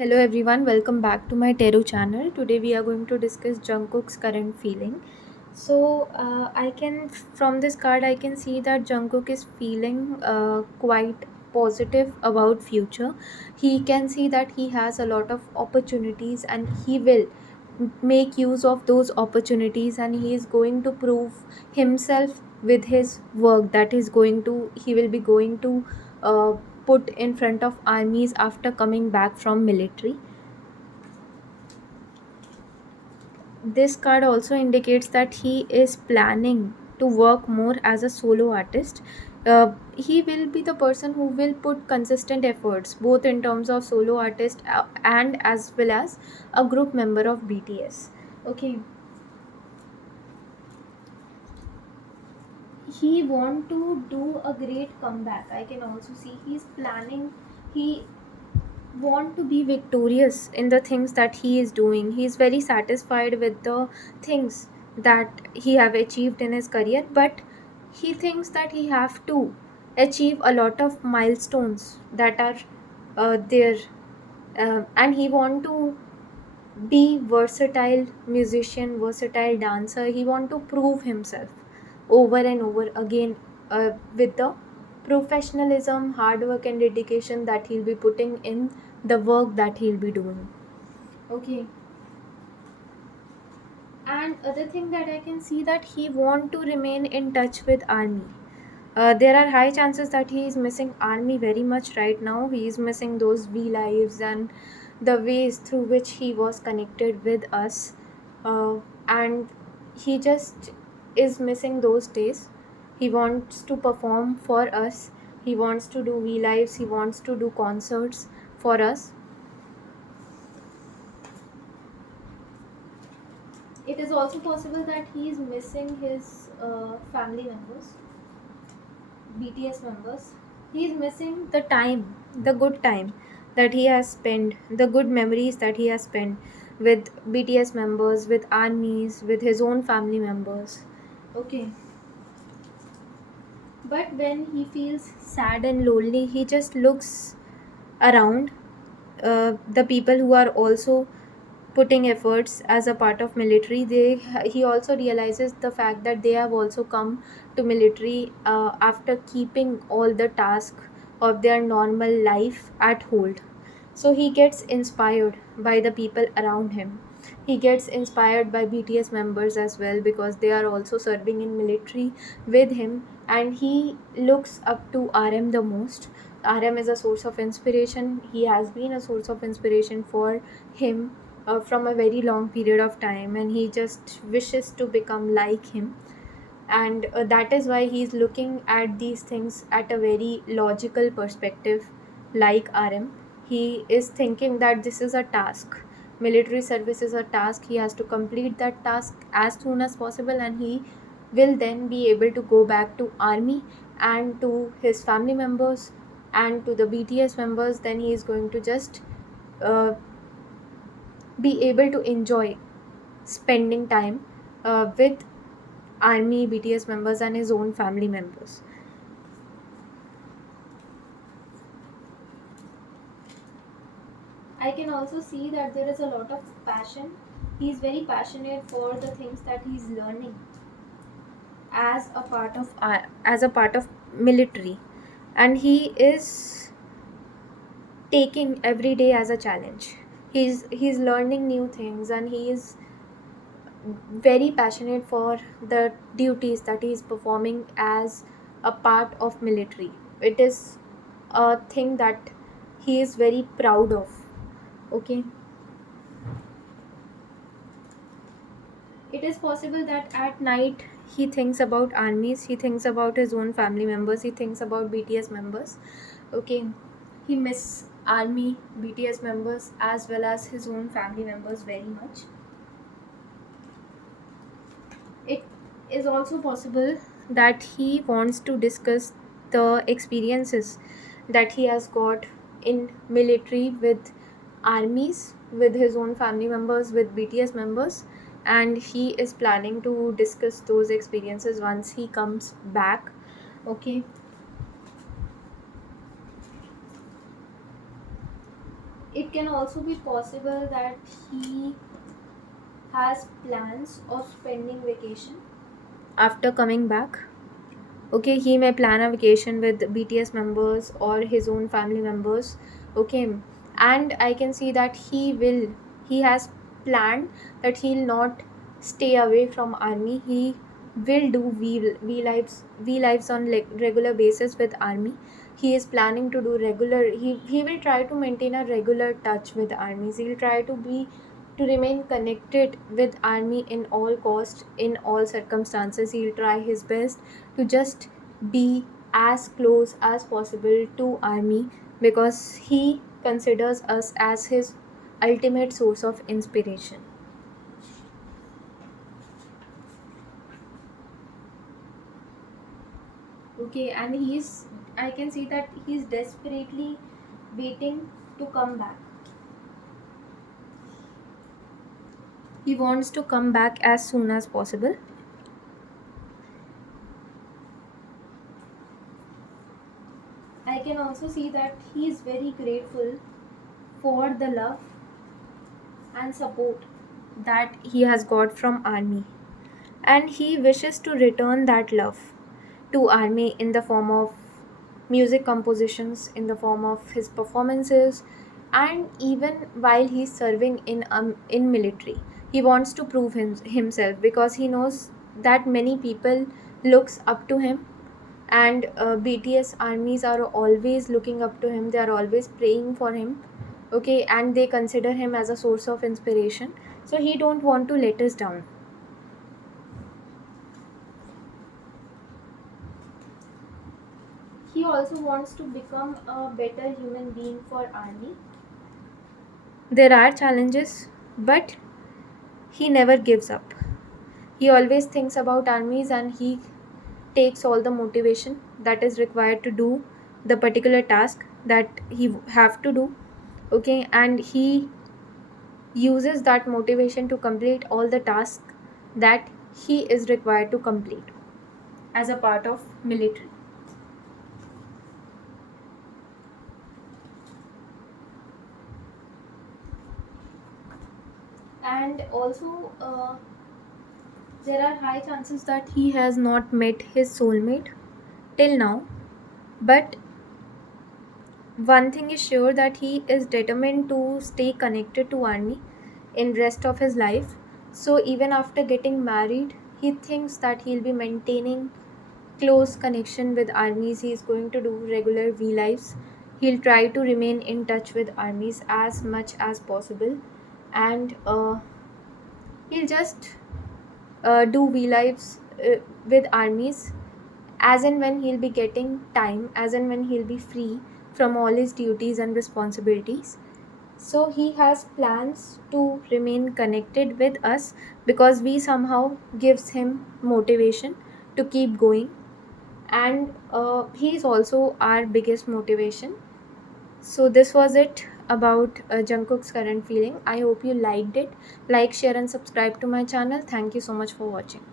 Hello everyone, welcome back to my Teru channel. Today we are going to discuss Jungkook's current feeling. I can from this card I can see that Jungkook is feeling quite positive about future. He can see that he has a lot of opportunities and he will make use of those opportunities, and he is going to prove himself with his work that he will be going to uh, put in front of armies after coming back from military. This card also indicates that he is planning to work more as a solo artist. He will be the person who will put consistent efforts both in terms of solo artist and as well as a group member of BTS. Okay, he want to do a great comeback. I can also see he's planning. He want to be victorious in the things that he is doing. He is very satisfied with the things that he have achieved in his career, but he thinks that he have to achieve a lot of milestones that are there, and he want to be versatile musician, versatile dancer. He want to prove himself over and over again, with the professionalism, hard work and dedication that he'll be putting in the work that he'll be doing. Okay, and other thing that I can see that he want to remain in touch with army. There are high chances that he is missing army very much right now. He is missing those V lives and the ways through which he was connected with us, uh, and he just is missing those days. He wants to perform for us. He wants to do V lives. He wants to do concerts for us. It is also possible that he is missing his family members, BTS members. He is missing the time, the good time that he has spent, the good memories that he has spent with BTS members, with armies, with his own family members. Okay. But when he feels sad and lonely, he just looks around, the people who are also putting efforts as a part of military. He also realizes the fact that they have also come to military after keeping all the tasks of their normal life at hold. So he gets inspired by the people around him. He gets inspired by BTS members as well, because they are also serving in military with him, and he looks up to RM the most. RM is a source of inspiration. He has been a source of inspiration for him from a very long period of time, and he just wishes to become like him. And that is why he's looking at these things at a very logical perspective, like RM. He is thinking that this is a task. Military service is a task. He has to complete that task as soon as possible, and he will then be able to go back to army and to his family members and to the BTS members. Then he is going to just uh, be able to enjoy spending time with army, BTS members, and his own family members. I can also see that there is a lot of passion. He is very passionate for the things that he is learning as a part of military, and he is taking every day as a challenge. He's learning new things, and he is very passionate for the duties that he is performing as a part of military. It is a thing that he is very proud of. Okay, it is possible that at night he thinks about armies, he thinks about his own family members, he thinks about BTS members. Okay, he miss army, BTS members as well as his own family members very much. It is also possible that he wants to discuss the experiences that he has got in military with armies, with his own family members, with BTS members, and he is planning to discuss those experiences once he comes back. Okay, it it can also be possible that he has plans of spending vacation after coming back. Okay, he may plan a vacation with BTS members or his own family members. Okay, and I can see that he has planned that he'll not stay away from army. He will do v lives on regular basis with army. He is planning to do regular, he will try to maintain a regular touch with armies. He'll try to remain connected with army in all cost, in all circumstances. He'll try his best to just be as close as possible to army, because he considers us as his ultimate source of inspiration. Okay, and I can see that he's desperately waiting to come back. He wants to come back as soon as possible. I can also see that he is very grateful for the love and support that he has got from army, and he wishes to return that love to army in the form of music compositions, in the form of his performances, and even while he's serving in military. He wants to prove himself, because he knows that many people looks up to him, and BTS armies are always looking up to him. They are always praying for him. Okay, and they consider him as a source of inspiration, so he don't want to let us down. He also wants to become a better human being for army. There are challenges, but he never gives up. He always thinks about armies, and he takes all the motivation that is required to do the particular task that he have to do. Okay, and he uses that motivation to complete all the tasks that he is required to complete as a part of military. And also there are high chances that he has not met his soulmate till now, but one thing is sure, that he is determined to stay connected to army in rest of his life. So even after getting married, he thinks that he'll be maintaining close connection with armies. He is going to do regular V lives. He'll try to remain in touch with armies as much as possible, and he'll just do V lives with armies as and when he'll be getting time, as and when he'll be free from all his duties and responsibilities. So he has plans to remain connected with us, because we somehow gives him motivation to keep going, and he is also our biggest motivation. So this was it about Jungkook's current feeling. I hope you liked it. Like, share and subscribe to my channel. Thank you so much for watching.